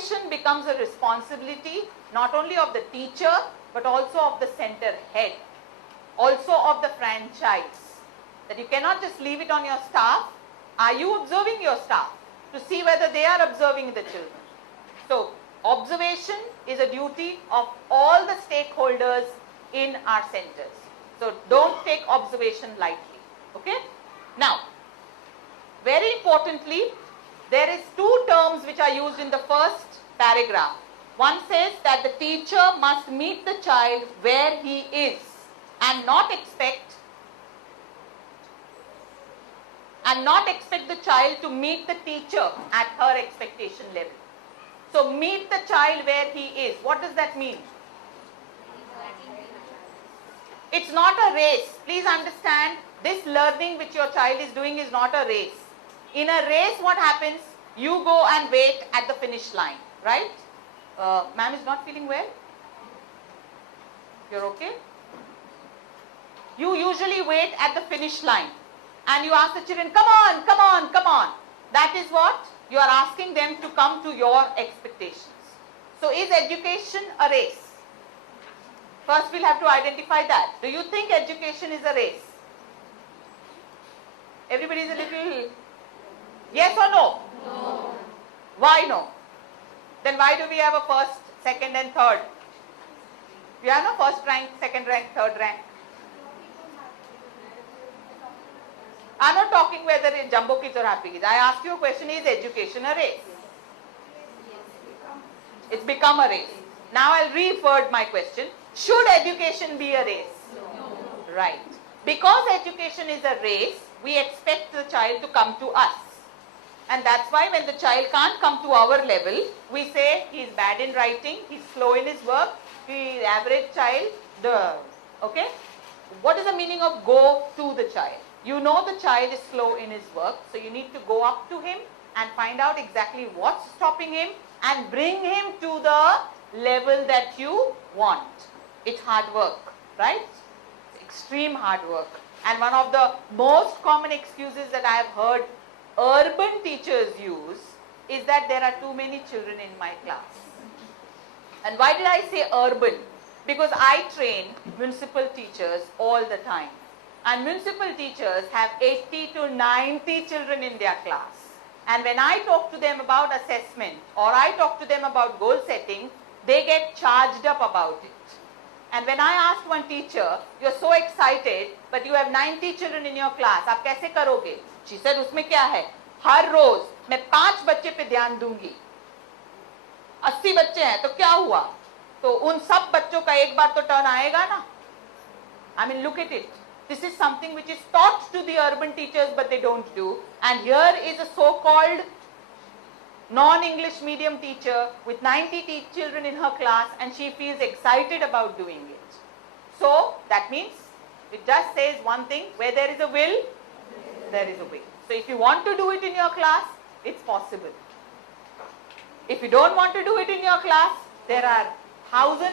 Education becomes a responsibility not only of the teacher but also of the center head, also of the franchise. That you cannot just leave it on your staff. Are you observing your staff to see whether they are observing the children? So, observation is a duty of all the stakeholders in our centers. So, don't take observation lightly. Okay? Now, very importantly, there is two terms which are used in the first paragraph. One says that the teacher must meet the child where he is and not expect the child to meet the teacher at her expectation level. So meet the child where he is. What does that mean? It's not a race. Please understand, this learning which your child is doing is not a race. In a race, what happens? You go and wait at the finish line, right? Ma'am is not feeling well? You're okay? You usually wait at the finish line and you ask the children, come on, come on, come on. That is what? You are asking them to come to your expectations. So is education a race? First we'll have to identify that. Do you think education is a race? Everybody is a little... Yes or no? No. Why no? Then why do we have a first, second and third? We have no first rank, second rank, third rank. I'm not talking whether it's jumbo kids or happy kids. I ask you a question, is education a race? It's become a race. Now I'll reword my question. Should education be a race? No. Right. Because education is a race, we expect the child to come to us. And that's why when the child can't come to our level, we say he's bad in writing, he's slow in his work, he's average child, okay? What is the meaning of go to the child? You know the child is slow in his work, so you need to go up to him and find out exactly what's stopping him and bring him to the level that you want. It's hard work, right? It's extreme hard work. And one of the most common excuses that I have heard urban teachers use is that there are too many children in my class. And why did I say urban? Because I train municipal teachers all the time. And municipal teachers have 80 to 90 children in their class. And when I talk to them about assessment or I talk to them about goal setting, they get charged up about it. And when I asked one teacher, you're so excited, but you have 90 children in your class, आप कैसे करोगे? She said, उसमें क्या है? हर रोज मैं 5 बच्चे पे ध्यान दूंगी. 80 बच्चे हैं तो क्या हुआ? तो उन सब बच्चों का एक बार तो टर्न आएगा ना? I mean, look at it. This is something which is taught to the urban teachers, but they don't do. And here is a so-called non-English medium teacher with 90 children in her class, and she feels excited about doing it. So that means it just says one thing: where there is a will, there is a way. So if you want to do it in your class, it's possible. If you don't want to do it in your class, there are thousands